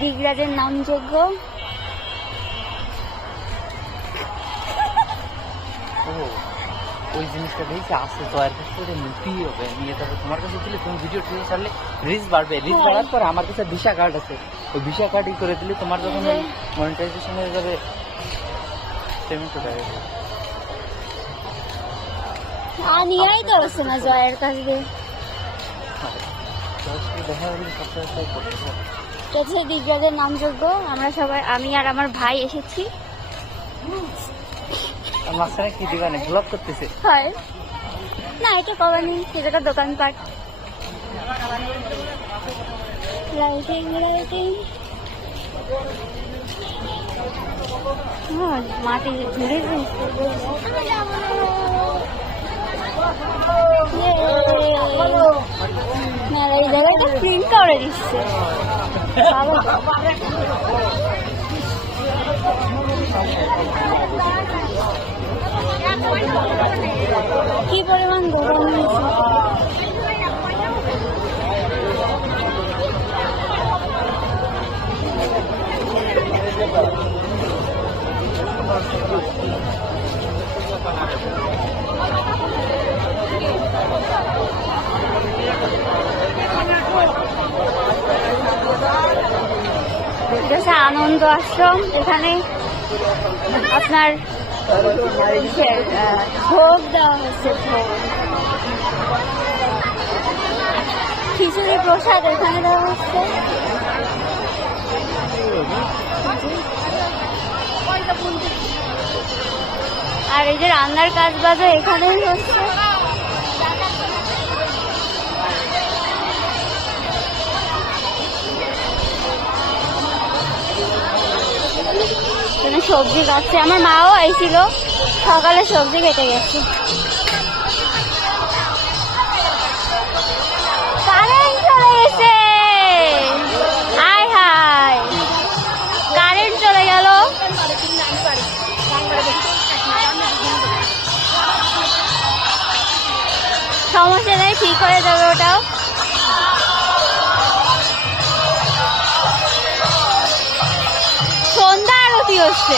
দিগরাজের নামযজ্ঞ। ওই জিনিসটা দেখছি আসছে জয়ের কাছ থেকে নিতেই হবে, নিয়ে যাবে তোমার কাছে দিলে তুমি ভিডিও টিডিও ছাড়লে রিচ বাড়বে, রিচ বাড়ার পর আমার কাছে ভিসা কার্ড আছে, ওই ভিসা কার্ড ই করে দিলে তোমার যখন মনিটাইজেশন হয়ে যাবে পেমেন্ট হয়ে যাবে। নিয়াই তো আছে না জয়ের কাছ দিয়ে। দেখা গেলে সবসময় করতে হবে। হচ্ছে দিগরাজের নামযজ্ঞ, আমরা সবাই, আমি আর আমার ভাই এসেছি। মাঝখানে কি দিবা না ব্লগ করতেছে? হয় না, এটা কবার নেই, সেটা দোকানপাট। লাইটিং লাইটিং, মাটি ঘুরে মেলা এই জায়গাটা প্রিন্ট করে দিচ্ছে। কি পরিমাণ দোকান হয়েছে। আনন্দ আশ্রম, এখানে আপনার ভোগ দেওয়া হচ্ছে, খিচুড়ি প্রসাদ এখানে দেওয়া হচ্ছে। আর এই যে রান্নার কাজ বাজে এখানেই হচ্ছে। সবজি কাটছে, আমার মাও আইছিল, সকালে সবজি কেটে গেছে। কারেন্ট চলে গেছে, হায় হায় কারেন্ট চলে গেল। সমস্যা নেই, ঠিক হয়ে যাবে ওটাও। সন্ধ্যা আরতি হচ্ছে।